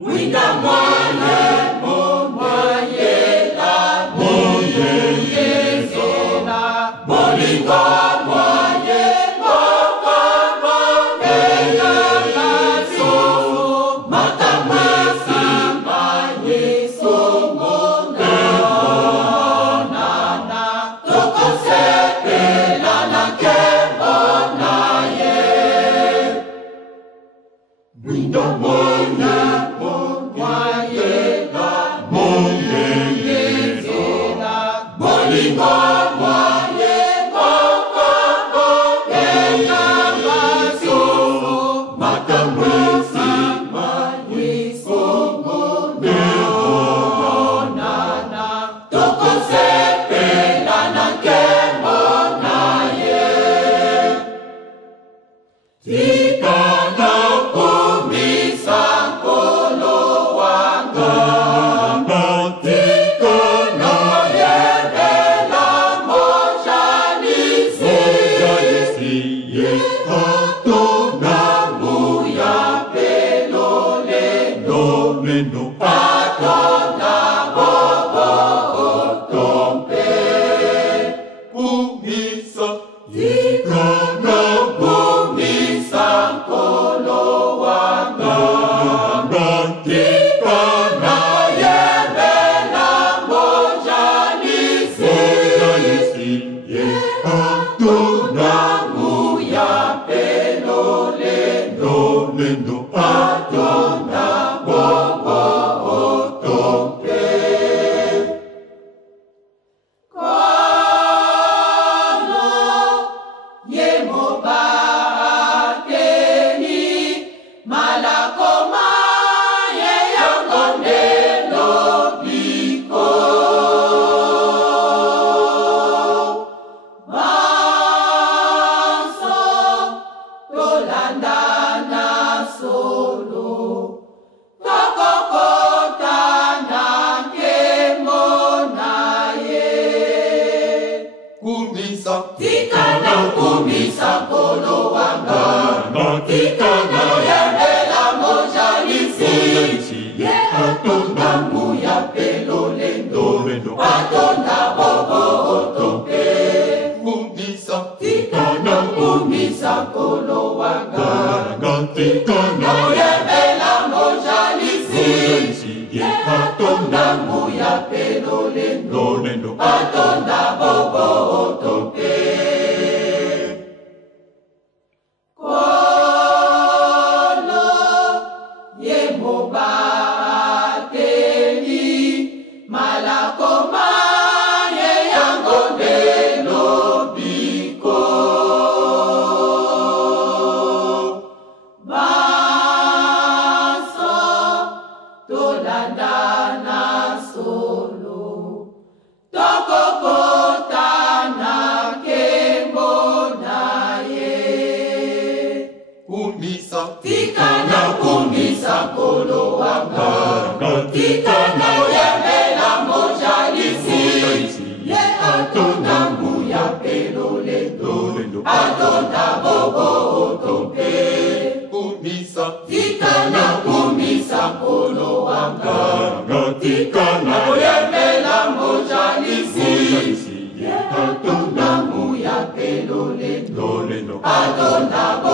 Winda mwane mwaye la moye yezela bolingo mwaye moko mwane yalaso matamasi manye somona nana tokosepe lana kebona ye Winda mwane Bolingo mwaye moko mwane yalaso matamasi manye somona nana tokosepe lana kebona ye Tikana kumisa nkolo wanga Tikana yebela mojanisi Ye atona muya pelole Domeno atona bobo otompe Kumisa Tikana kumisa nkolo wanga Tikana yebela mojanisi Ye atona muya pelole Domeno atona bobo otompe Kono yemobateni malakoma ye yangonde lobiko Baso tolandana solo tokokotana kemona ye Kumisa Tikana kumisa nkolo wanga Tikana yebela mojanisi Ye atona muya pelole Atona bobo otompe Kumisa Tikana kumisa nkolo wanga Tikana yebela mojanisi Ye atona muya pelole Atona bobo otompe Kono yemobateni malakoma ye yangonde lobiko Baso tolandana solo tokokotana kembona ye Kumisa Tikana kumisa nkolo wanga Tikana yebela mojanisi Ye atona muya pelole Atona bobo otompe Kumisa Tikana kumisa nkolo wanga Tikana yebela mojanisi Ye atona muya pelole Atona bobo